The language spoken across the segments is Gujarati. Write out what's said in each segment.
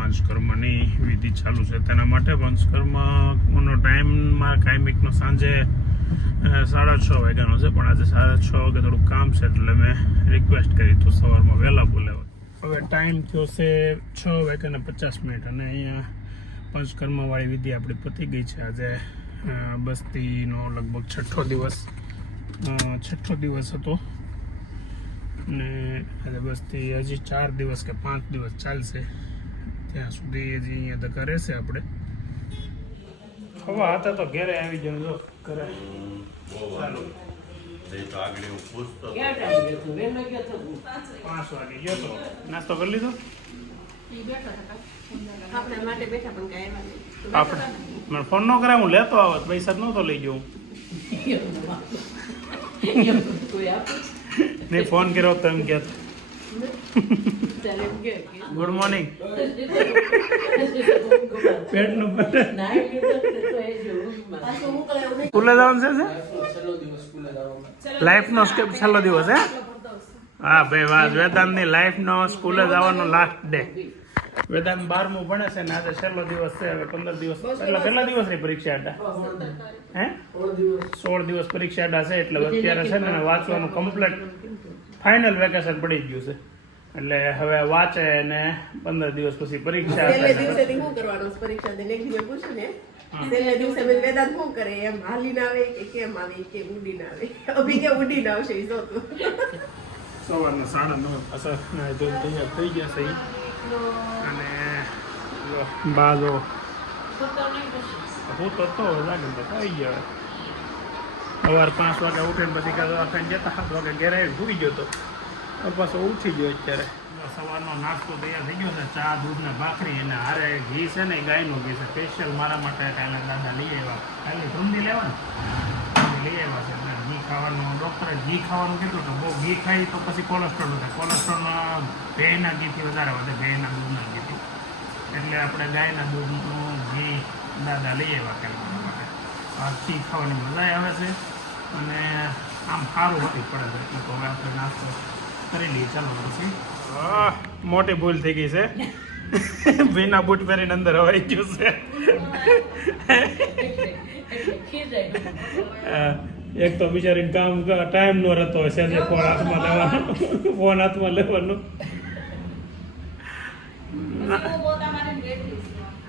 પંચકર્મની વિધિ ચાલુ છે. તેના માટે પંચકર્મનો ટાઈમ મારા કાયમિકનો સાંજે સાડા છ વાગ્યાનો છે, પણ આજે સાડા છ વાગે થોડું કામ છે, એટલે મેં રિક્વેસ્ટ કરી તો સવારમાં વહેલા બોલાવો હવે ટાઈમ થયો છે છ વાગ્યાને પચાસ મિનિટ અને અહીંયા પંચકર્મવાળી વિધિ આપણી પતી ગઈ છે. આજે બસ્તીનો લગભગ છઠ્ઠો દિવસ છઠ્ઠો દિવસ હતો. ને આજે બસ્તી હજી ચાર દિવસ કે પાંચ દિવસ ચાલશે. ત્યાં સુધી હજી અહીંયા ધક્કા રહેશે આપણે. હવે હતા તો ઘેરે આવી જવાનું જો ઘરે ચાલો. પાંચ વાગે ગયો તો. નાસ્તો કરી લીધો? આપણા મને ફોન ન કરાય હું લેતો આવત પૈસા જ નહોતો લઈ ગયો નહીં ફોન કર્યો તો એમ કહેતો. ગુડ મોર્નિંગ એવું નહીં. સ્કૂલે જવાનું છે લાઈફનો સ્ટેપ છેલ્લો દિવસ હે? હા ભાઈ વાહ લાઈફ લાઈફનો સ્કૂલે જવાનો લાસ્ટ ડે વેદાંત બારમું ભણે છે ને આજે છેલ્લો દિવસ છે હવે પંદર દિવસ એટલે કેટલા દિવસની પરીક્ષા હતા. હે? સોળ દિવસ. પરીક્ષા હતા છે એટલે અત્યારે છે ને વાંચવાનું કમ્પ્લીટ ફાઇનલ વેકેશન પડી જ ગયું છે. એટલે હવે વાંચે ને પંદર દિવસ પછી પરીક્ષા દિવસે શું કરવાનું પરીક્ષા? દિવસે પૂછ્યું ને, છેલ્લે દિવસે મેં વેદાંત શું કરે? એમ હાલીને આવે કે કેમ આવે કે ઉડીને આવે? અભી કે આવશે. સવારના સાડા નવ. પાછા નાહી તૈયાર થઈ ગયા છે. અને જો હું તો તો લાગે ને તો થઈ ગયો. સવાર પાંચ વાગે ઉઠીને પછી દવાખાને જતા સાત વાગે ઘેર આવી ભૂગી ગયો તો. પાછો ઉઠી ગયો અત્યારે. સવારનો નાસ્તો તૈયાર થઈ ગયો છે. ચા, દૂધ ને ભાખરી અને હારે ઘી છે ને ગાયનું ઘી છે. સ્પેશિયલ મારા માટે કાલે દાદા લઈ આવ્યા. કાલે ધૂંધી લેવાનું? લઈ આવ્યા છે. એટલે ઘી ખાવાનું ડૉક્ટરે ઘી ખાવાનું કીધું તો બહુ ઘી ખાઈ તો પછી કોલેસ્ટ્રોલ વધે. કોલેસ્ટ્રોલમાં ભેના ઘીથી વધારે વધે. ભેના દૂધના ઘીથી. એટલે આપણે ગાયના દૂધનું ઘી દાદા લઈ આવ્યા કાલે. માટે ખાવાની મજા આવે છે. અને આમ સારું હતી પડે છે. એટલે તો હવે આપણે નાસ્તો કરી લઈએ. ચાલો પછી મોટી ભૂલ થઈ ગઈ છે. ભીના બૂટ પહેરીને અંદર હવાઈ ગયું છે. એક તો બિચારીને કામ ટાઈમ નો રહેતો હોય છે જે ફોન હાથમાં લેવાનો. ફોન હાથમાં લેવાનો.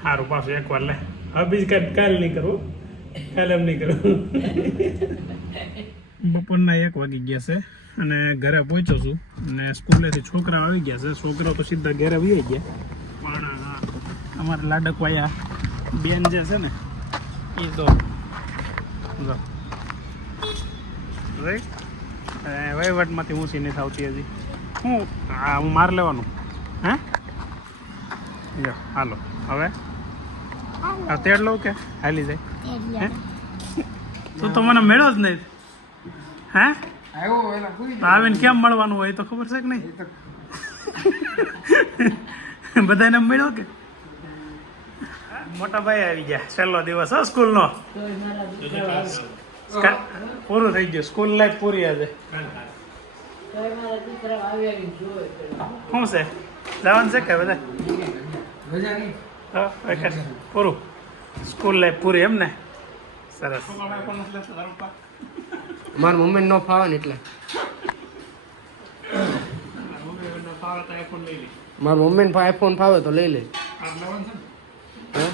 સારું પાછું એક વાર લે. હવે બીજું કાંઈ કાલ નહીં કરવું. કાલે એમ નહીં કરવું બપોરના એક વાગી ગયા છે અને ઘરે પહોંચ્યો છું. અને સ્કૂલેથી છોકરા આવી ગયા છે. છોકરાઓ તો સીધા ઘરે આવી ગયા. પણ અમારા લાડકવાયા બેન જે છે ને, એ તો વહીવટમાંથી ઊંચી નથી આવતી હજી. હું હા હું માર લેવાનું. હે? હાલો. હવે? આ તેડ લઉં કે? હાલી જાય. તું તો મને મેળો જ નહીં. હે? આવીને કેમ મળવાનું હોય એ તો ખબર છે કે નહીં? બધાને મળ્યો કે? મોટા ભાઈ આવી ગયા છેલ્લો દિવસ હા સ્કૂલનો. પૂરું થઈ ગયું. સ્કૂલ લાઈફ પૂરી આજે. શું છે? જવાનું છે કે બધા? પૂરું. સ્કૂલ લાઈફ પૂરી એમ ને? સરસ. મારા મમ્મી નો ફાવે ને એટલે. મારા મમ્મી ને આઈફોન ફાવે તો લઈ લે. હે?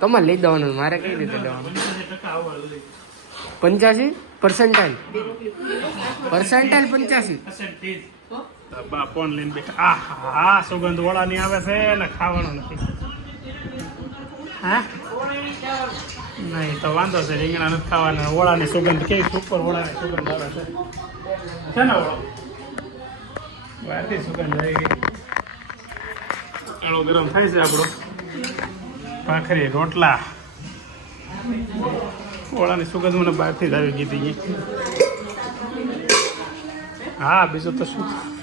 તમારે લઈ દેવાનું મારે કઈ રીતે લેવાનું? પંચ્યાસી? પર્સન્ટાઇલ પર્સન્ટાઇલ પંચ્યાસી? ફોન લઈને બેઠા. આ હા સુગંધ ઓળાની આવે છે ને ખાવાનું નથી. હા? નહીં, તો વાંધો છે, રીંગણા નથી ખાવાના. ઓળાની સુગંધ કેવી સુપર ઓળાની સુગંધ આવે છે. છે ને ઓળો? સુગંધ આવી ગઈ. ગરમ થાય છે આપણો. ભાખરી, રોટલા. ઓળાની સુગંધ મને બહારથી જ આવી ગઈ હા, બીજું તો શું?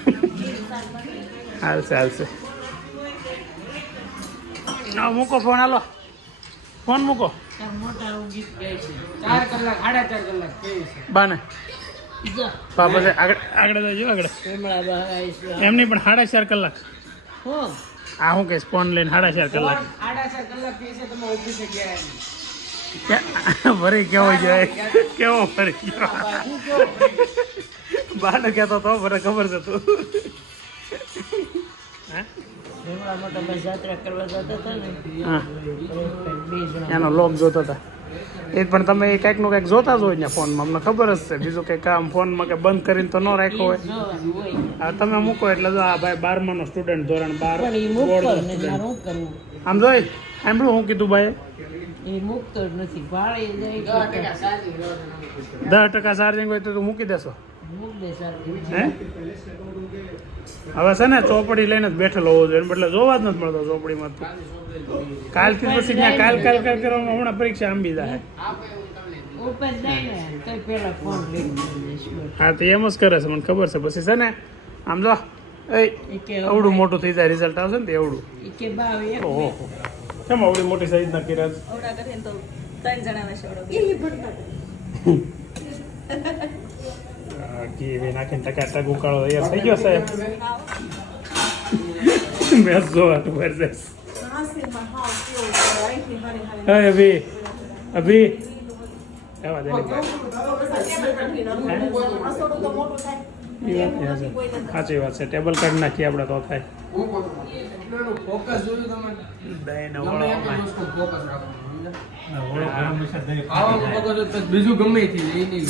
હાલશે હાલશે. મૂકો ફોન, હાલો. ફોન મૂકો. બાને. જો આગળ આગળ જજો, આગળ. એમની પણ સાડા ચાર કલાક. આ હું કહીશ, ફોન લઈને સાડા ચાર કલાક. ફરી કેવો જાય? કેવો ફરી બાને કહેતો તો મને ખબર છે તું. ને. એનો લોક જોતો હતા. એ પણ તમે એ કંઈકનું કંઈક જોતા જ હોય ને ફોનમાં અમને ખબર જ છે. બીજું કંઈક આમ ફોનમાં કે બંધ કરીને તો ન રાખ્યો હોય. જોવાનું તમે મૂકો એટલે જો આ ભાઈ બારમાનો સ્ટુડન્ટ ધોરણ બાર આમ જોઈ સાંભળ્યું હું કીધું ભાઈ એ નથી. દસ ટકા ચાર્જિંગ હોય તો તું મૂકી દેશો મૂક દે સારું હે હવે છે ને ચોપડી લઈને જ બેઠેલો હોવો જોઈએ એટલે જોવા જ નથી મળતો ચોપડીમાં તો. કાલથી પછી ત્યાં કાલ કાલ કાલ કરવામાં હમણાં પરીક્ષા આંબી જાય. હા તો એમ જ કરે છે મને ખબર છે. પછી છે ને આમ જો એવડું મોટું થઈ જાય રિઝલ્ટ આવશે ને તો એવડું ઓહો. કેમ આવડી મોટી સાઈઝ ના કર્યા છે? ઘી નાખીને ટકા ટક ઉકાળો તૈયાર થઈ ગયો સાહેબ મેં જોવાનું વર્સેસ હે અભી અભી એવા દે સાચી વાત છે ટેબલ કાઢ નાખીએ આપણે તો થાય ફોકસ જોયું તમે દહીંને ગમે વળો તો બીજું ગમે એ નહીં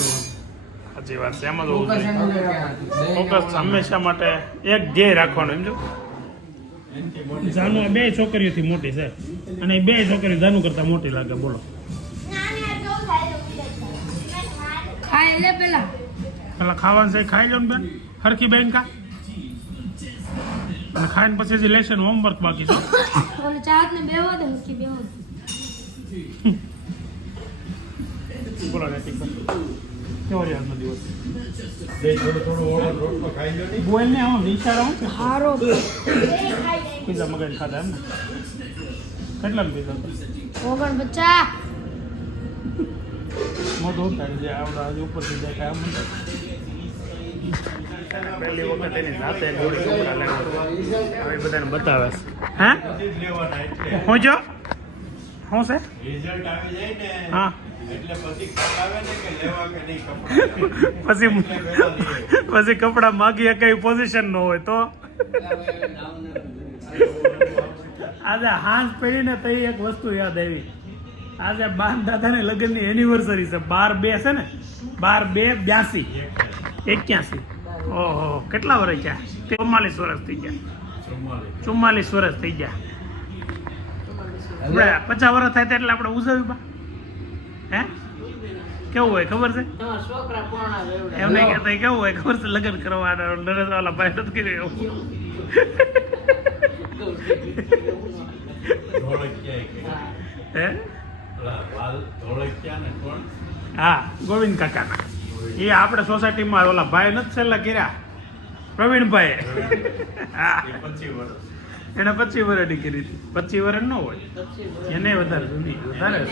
સાચી વાત છે એમ જ હોવું જોઈએ. એનું ક્યાં? દહીં ફોકસ હંમેશા માટે એક ધ્યેય રાખવાનું સમજો જાનુ આ બે છોકરીઓથી મોટી છે. અને એ બે છોકરીઓ જાનુ કરતા મોટી લાગે બોલો. ખાઈ લે પેલા. પેલા ખાવાનું છે ખાઈ લો ને બેન. હરખી બેન કા? અને ખાઈને પછી લેશે લેશન હોમવર્ક બાકી છે. ચાર ને બેહો દે બેહો દે. બોલો આવું છે પીઝા મગાઈને ખાધા એમ કેટલા પીઝા ઓગણ મોઢું ઉતારી દે આવડે ઉપરથી દેખાય આમ પહેલી બધાને બતાવે હે જો? શું છે? રિઝલ્ટ આવી જાય ને હા. એટલે પછી આવે ને કે લેવા કે નહીં કપડાં પછી પછી કપડા માગી કઈ પોઝિશન ન હોય તો. આજે હાંસ પડીને તો એક વસ્તુ યાદ આવી. આજે બાન દાદાને લગ્નની એનિવર્સરી છે. બાર બે છે ને? બાર બે બ્યાસી. એક્યાસી. ઓહો કેટલા વર્ષ ગયા ચુમ્માલીસ વર્ષ થઈ ગયા. ચુમ્માલીસ. વર્ષ થઈ ગયા. આપણે પચાસ વર્ષ થાય એટલે આપણે ઉજવ્યું બા. હે? કેવું હોય ખબર છે? તમારા છોકરા પોણા એવડા. એમ નહીં કહેતા કેવું હોય ખબર છે? લગ્ન કરવાના નરેશ વાલા ભાઈ નથી કર્યું એવું. હે. ગોવિંદ કાકાના. એ આપણે સોસાયટીમાં ઓલા ભાઈ નથી છેલ્લા કર્યા. પ્રવીણભાઈ હા. પચીસ વર્ષ એને પચી વર્ષની કરી હતી. પચી વર્ષ ન હોય. એને વધારે જૂની વધારે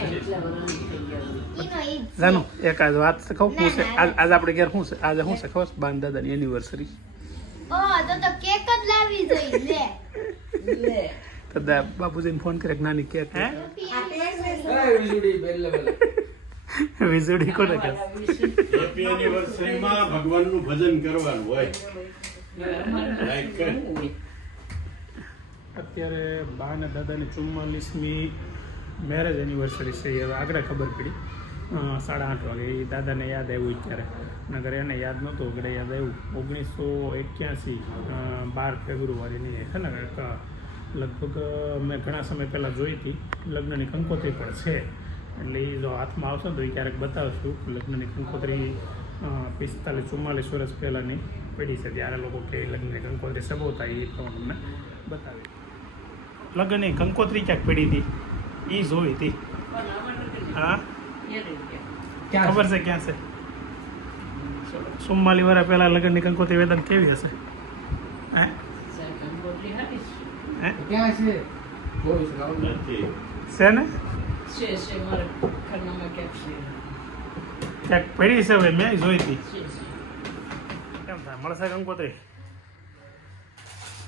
જાનો એક આજ વાત ખબર શું છે? આજ આજ આપણે ઘેર શું છે? આજે શું છે ખબર? બાન દાદાની એનિવર્સરી ઓ તો તો કેક જ લાવી જોઈ લે. લે. તો દા બાપુજીને ફોન કરે કે નાની કેક વીજળી કોને કહે? હેપી એનિવર્સરીમાં ભગવાનનું ભજન કરવાનું હોય. લાઈક કર. અત્યારે બા અને દાદાની ચુમ્માલીસમી મેરેજ એનિવર્સરી છે, એ હવે આગળ ખબર પડી. સાડા આઠ વાગે. એ દાદાને યાદ આવ્યું અત્યારે. નગર એને યાદ નહોતું આગળ યાદ આવ્યું. ઓગણીસો એક્યાસી બાર ફેબ્રુઆરીની છે ને લગભગ, મેં ઘણા સમય પહેલાં જોઈ હતી. લગ્નની કંકોત્રી પણ છે. એટલે એ જો હાથમાં આવશે તો એ ક્યારેક બતાવશું લગ્નની કંકોત્રી પિસ્તાલીસ, ચુમ્માલીસ વર્ષ પહેલાંની પડી છે. ત્યારે લોકો કે લગ્નની કંકોત્રી સબોતા એ પ્રમાણે અમને બતાવી લગ્નની કંકોત્રી ક્યાંક પડી હતી? એ જોઈ હતી. હા? ખબર છે ક્યાં છે? ચુમ્માલી વર્ષ પહેલા લગ્નની કંકોત્રી વેદન કેવી હશે? હે? હે? છે? ને? છે છે ક્યાંક છે. પડી છે હવે મેં જોઈ હતી. કેમ મળશે કંકોત્રી?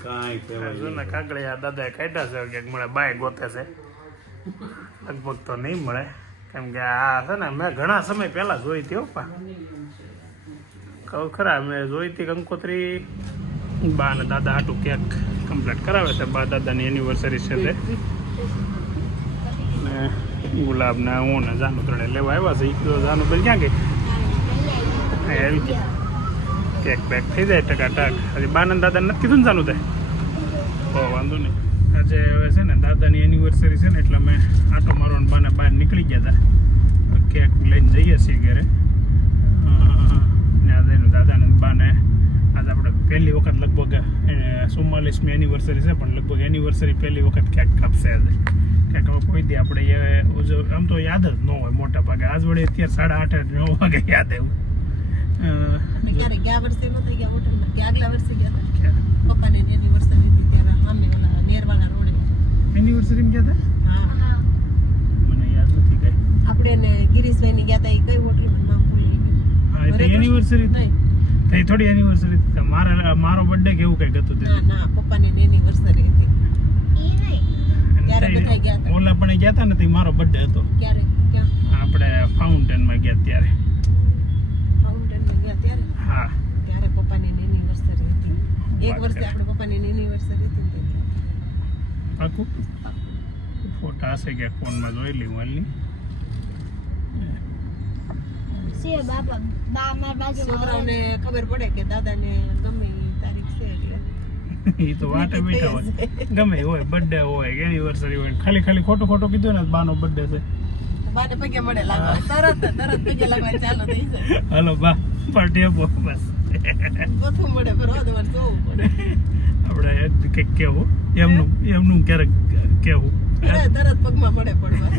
કાંઈ કહેવાય જૂના કાગળિયા દાદાએ કાઢ્યા છે કે મળે બાય ગોતે છે. લગભગ તો નહીં મળે. કેમ કે આ છે ને મેં ઘણા સમય પહેલા જોઈ હતી હો પા. કહું ખરા મેં જોઈ હતી કંકોત્રી. બા અને દાદા આટું કેક કમ્પ્લીટ કરાવે છે. બા દાદાની એનિવર્સરી છે તે. ને ગુલાબના હું ને જાનું ત્રણે લેવા આવ્યા છે. ઈ જાનુ બેન ક્યાં ગઈ? હા, આવી કેક પેક થઈ જાય ટકા ટક હજી બાનંદ દાદાને નથી કીધું ને ચાલુ થાય તો વાંધો નહીં આજે હવે છે ને દાદાની એનિવર્સરી છે ને એટલે અમે આટો મારો બાને બહાર નીકળી ગયા હતા કેક લઈને જઈએ છીએ ઘરે ને આજે દાદાને બાને આજે આપણે પહેલી વખત લગભગ ચુમ્માલીસમી એનિવર્સરી છે પણ લગભગ એનિવર્સરી પહેલી વખત ક્યાંક કાપશે આજે ક્યાંક હવે કોઈ દી આપણે આમ તો યાદ જ ન હોય મોટા ભાગે આજ વડે અત્યારે સાડા આઠ નવ વાગે યાદ આવ્યું અ, ક્યારે ગયા વર્ષે નહોતા ગયા હોટલમાં કે આગલા વર્ષે ગયા હતા. પપ્પાની એનિવર્સરી હતી ત્યારે સામે ઓલા નેરવાળા રોડે. એનિવર્સરી ગયા હતા? હા. મને યાદ નથી કઈ. આપણે ને ગિરીશભાઈ ની ગયા હતા એ કઈ હોટલમાં નામ ભૂલી ગયું. હા એટલે એનિવર્સરી થઈ થોડી એનિવર્સરી મારા મારો બર્થડે કે એવું કંઈક હતું ના ના પપ્પાની એનિવર્સરી હતી. ઈ નહીં ત્યારે બધા ગયા હતા. ઓલા પણ ગયા હતા ને તે મારો બર્થડે હતો. ક્યારે? ક્યાં? આપણે ફાઉન્ટેનમાં ગયા ત્યારે. હા ત્યારે પપ્પાની એનિવર્સરી હતી. એક વર્ષે. આપણે પપ્પાની એનિવર્સરી હતી ને તે પાકું? ફોટા હશે કે ફોનમાં જોઈ લઈ બાજુમાં છોકરાઓને ખબર પડે કે દાદાને ગમે એ તારીખ છે એટલે. એ તો વાટે બેઠા હોય. ગમે હોય બર્થડે હોય એનિવર્સરી હોય. ખાલી ખાલી ખોટું ખોટું કીધું ને બાનો બર્થડે છે. બાને પગે મળે લાગવા. તરત તરત પગે લાગવા ચાલુ થઈ જાય. હાલો બા. પાર્ટી આપો બસ. આપણે કંઈક કેવું એમનું એમનું ક્યારેક કહેવું. તરત પગમાં મળે પડવા.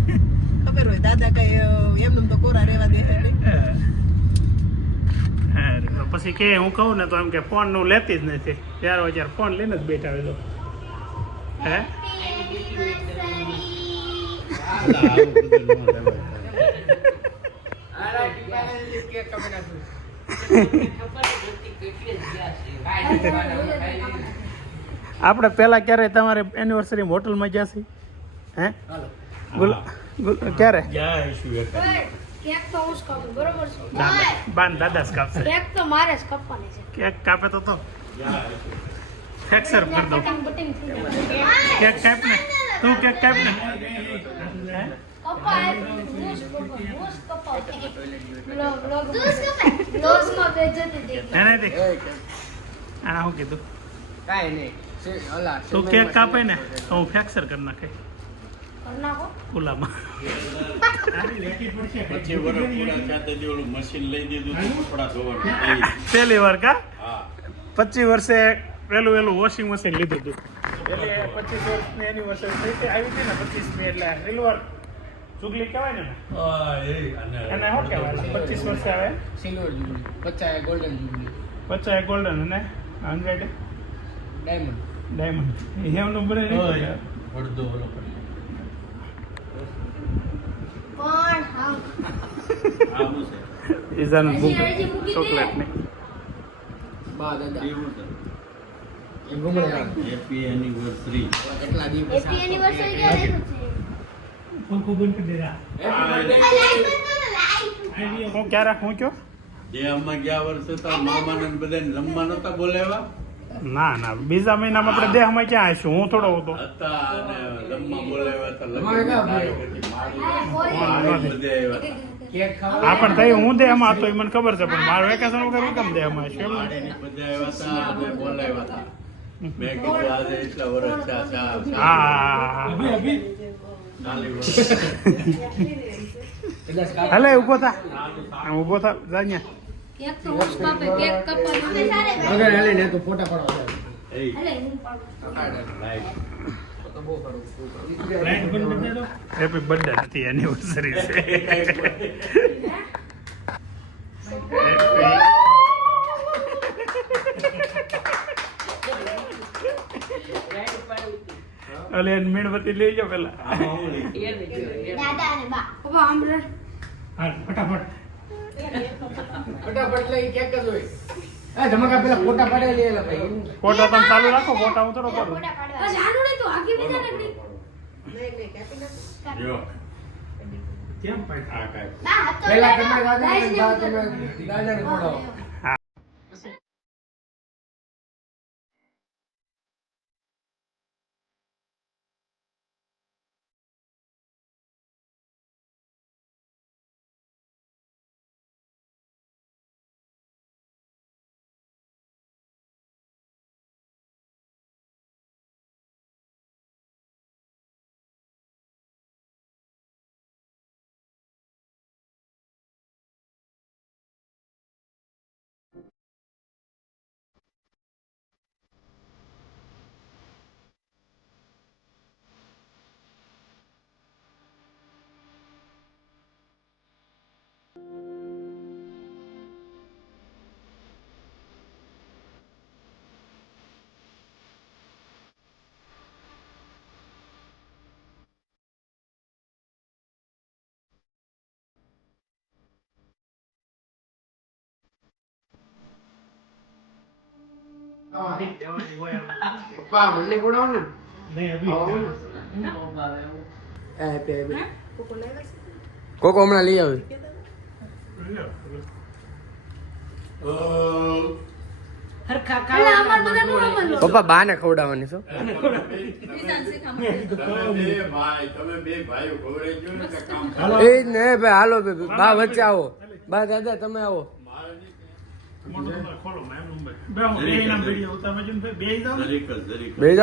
ખબર હોય દાદા કઈ એમનું તો કોરા રહેવા દે પછી કે હું કહું ને તો એમ કે ફોનનું લેતી જ નથી. ત્યારે હોય ત્યારે ફોન લઈને જ બેઠા હોય તો. હે? આવું બધું ન લેવાય. આપણે પહેલાં ક્યારે તમારે એનિવર્સરી હોટલમાં ગયા છે હે? ક્યારે? બાન દાદા જ કાપશે. કેક તો મારે જ કાપવાની છે કેક કાપે તો તો. ફ્રેક્ચર કરી દો કેક કાપ ને તું કેક કાપ ને આના શું કીધું? કાંઈ નહીં. ઓલા તું કેક કાપે ને તો હું ફ્રેક્ચર કરી નાખે. ખુલ્લામાં. પહેલી વાર કા? પચીસ વર્ષે પેલું પેલું વોશિંગ મશીન લીધું હતું એટલે પચીસ વર્ષની એનિવર્સરી થઈ હતી આવી હતી ને પચીસમી એટલે સિલ્વર ચુગલી કહેવાય ને? હા, એ અને એને શું કહેવાય? પચીસ વર્ષે આવે? સિલ્વર જુબલી પચાસ ગોલ્ડન જુબલી પચાસ ગોલ્ડન અને હંડ્રેડ ડાયમંડ ડાયમંડ એમનું બને ઓય, અડધો ઓલો કરી. પણ હા. આવું છે. ઈઝાનું દે. ચોકલેટ ને બા દાદા. એવું છે. એ ઘૂમડે આવે. Happy એટલા દિવસ એનિવર્સરી છે આ લાઈટ બંધ કરો લાઈટ હું ક્યારે હું કયો? જે આમાં ગયા વર્ષે તો મામાને ને બધાને જમવા નતા બોલાવ્યા. ના ના બીજા મહિનામાં આપણે દેહમાં ક્યાં આવીશું? હું થોડો હતો. હા પણ તઈ હું દેહમાં હતો એ મને ખબર છે પણ મારું વેકેશન વગર હું કેમ દેહમાં એમ આવ્યા હતા અને બોલાવ્યા હતા. મેં કીધું આજે એટલા વર્ષ થયા ચા ચા હા હલે ઊભો થા. આમ ઊભો થા જાન્યા કેક તો હું કાપે કેક કપાય વગર હાલે ને તો ફોટા પાડવા જાય. હું પાડું. લાઈટ તો તો બહુ સારું. હેપી બર્થડે નથી એનિવર્સરી છે અલે એને મીણબત્તી લઈ જાઓ પેલા. આમાં દાદા અને બા. પપ્પા આંબળે હાલ ફટાફટ. ફટાફટ લઈ કેક જ હોય. એ ધમાકા પેલા ફોટા પાડેલી એલા ભાઈ. ફોટા તમે ચાલુ રાખો ફોટા હું થોડો કરું જાનું નહીં તો આગી બીજા ને નહીં નહીં કાપી નાખો. જો કેમ પાડ આ કાંઈ ના હાથ તો પેલા તમે ને બા પપ્પા મને ખવડાવો ને? નહીં અભી. કોકો છે? હમણાં લઈ આવે. પપ્પા ખવડાવવાની છો. બે ભાઈ તમે બે ભાઈઓ ખવડાવી ગયો ને કે કામ એ જ ને ભાઈ હાલો બા વચ્ચે આવો. બા દાદા તમે આવો મારે નહીં. મોટો તમારે ખોલો મેં એમનું બે જ.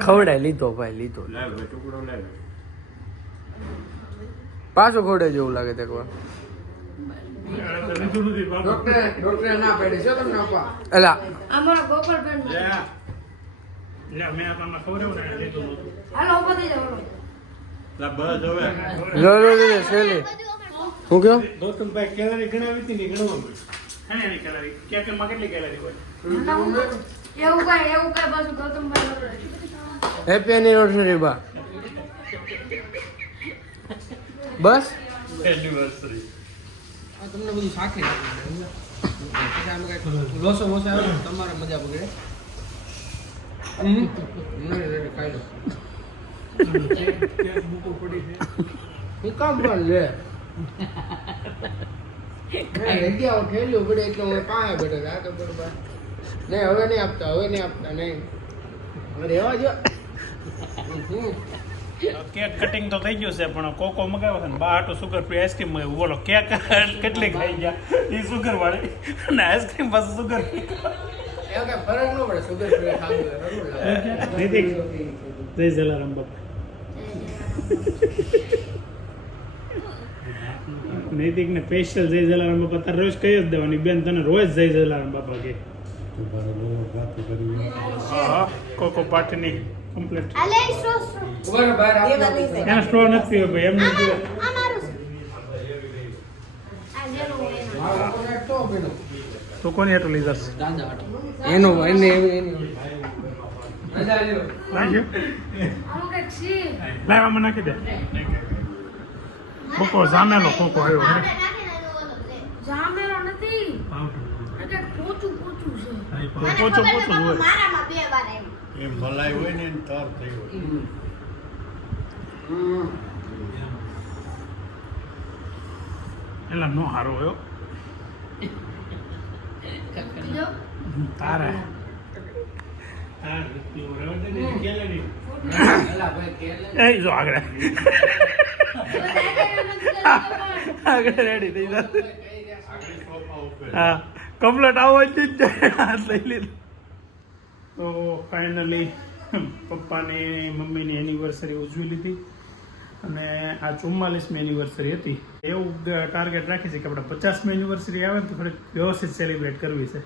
ખવડાય લીધો ભાઈ લીધો. પાછો ખવડાય જેવું લાગે તે હું કયો ગૌતમભાઈ કેલરી ગણાવી હતી ને ગણવા કેલરી કેકમાં કેટલી કેલરી હોય? એવું કઈ એવું કઈ પાછું ગૌતમભાઈ. હેપી એનિવર્સરી બા. બસ? એનિવર્સરી તમને બધું શાખે લોસો મોસો આવે તમારે મજા બગડે હવે નહીં આપતા હવે નહીં આપતા નહીં. રેવા જો. કેક કટિંગ તો થઈ ગયું છે પણ કોકો મગાવ્યો છે ને બા આટો સુગર ફ્રી આઈસ્ક્રીમ મગાવ્યું બોલો કેક કેટલી ખાઈ ગયા. એ સુગર વાળી. અને આઈસ્ક્રીમ પાસે સુગર જય જલારામ બાપા. નૈતિક ને સ્પેશિયલ જય જલારામ બાપા તારે રોજ કહી જ દેવાની? બેન તને રોજ જય જલારામ બાપા કે. કોકો પાર્ટીની કમ્પ્લીટ આ લે, સ્ટ્રો, બહાર નથી પીવો ભાઈ એમને આ આ મારું આ જેનું હોય એનું. મારો કોને તો કોની હેઠું લીધા છે એનો એને એની. લાવ આમાં નાખી દે. કોકો જામેલો કોકો આવ્યો હે જામેલો નથી આ કંઈક પોચું પોચું છે તો પોચો પોચો હોય. મારામાં બે વાર આવ્યું એ ભલાઈ હોય ને તર થઈ હોય. એલા નો હારો હોય તારે. એ જો આગળ. આગળ રેડી થઈ જા આગળ સોફા ઉપર. હા. કમ્પ્લેટ આવવા જ હાથ લઈ લીધો. તો ફાઇનલી પપ્પાની મમ્મીની એનિવર્સરી ઉજવી લીધી. અને આ ચુમ્માલીસમી એનિવર્સરી હતી. એવું ટાર્ગેટ રાખી છે કે આપણે પચાસમી એનિવર્સરી આવે ને તો થોડીક વ્યવસ્થિત સેલિબ્રેટ કરવી છે.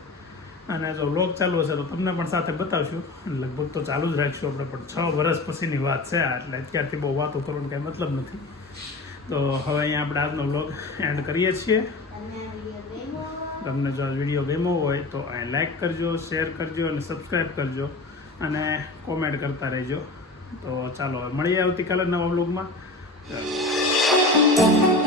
અને જો લોક ચાલુ હશે તો તમને પણ સાથે બતાવશું. લગભગ તો ચાલુ જ રાખીશું આપણે, પણ છ વર્ષ પછીની વાત છે આ. એટલે અત્યારથી બહુ વાતો કરવાનો કાંઈ મતલબ નથી. તો હવે અહીંયા આપણે આજનો વ્લોગ એન્ડ કરીએ છીએ. તમને જો આ વીડિયો ગમ્યો હોય તો અહીં લાઈક કરજો શેર કરજો અને સબસ્ક્રાઈબ કરજો અને કોમેન્ટ કરતા રહેજો. તો ચાલો મળીએ આવતીકાલે નવા બ્લોગમાં ચાલો.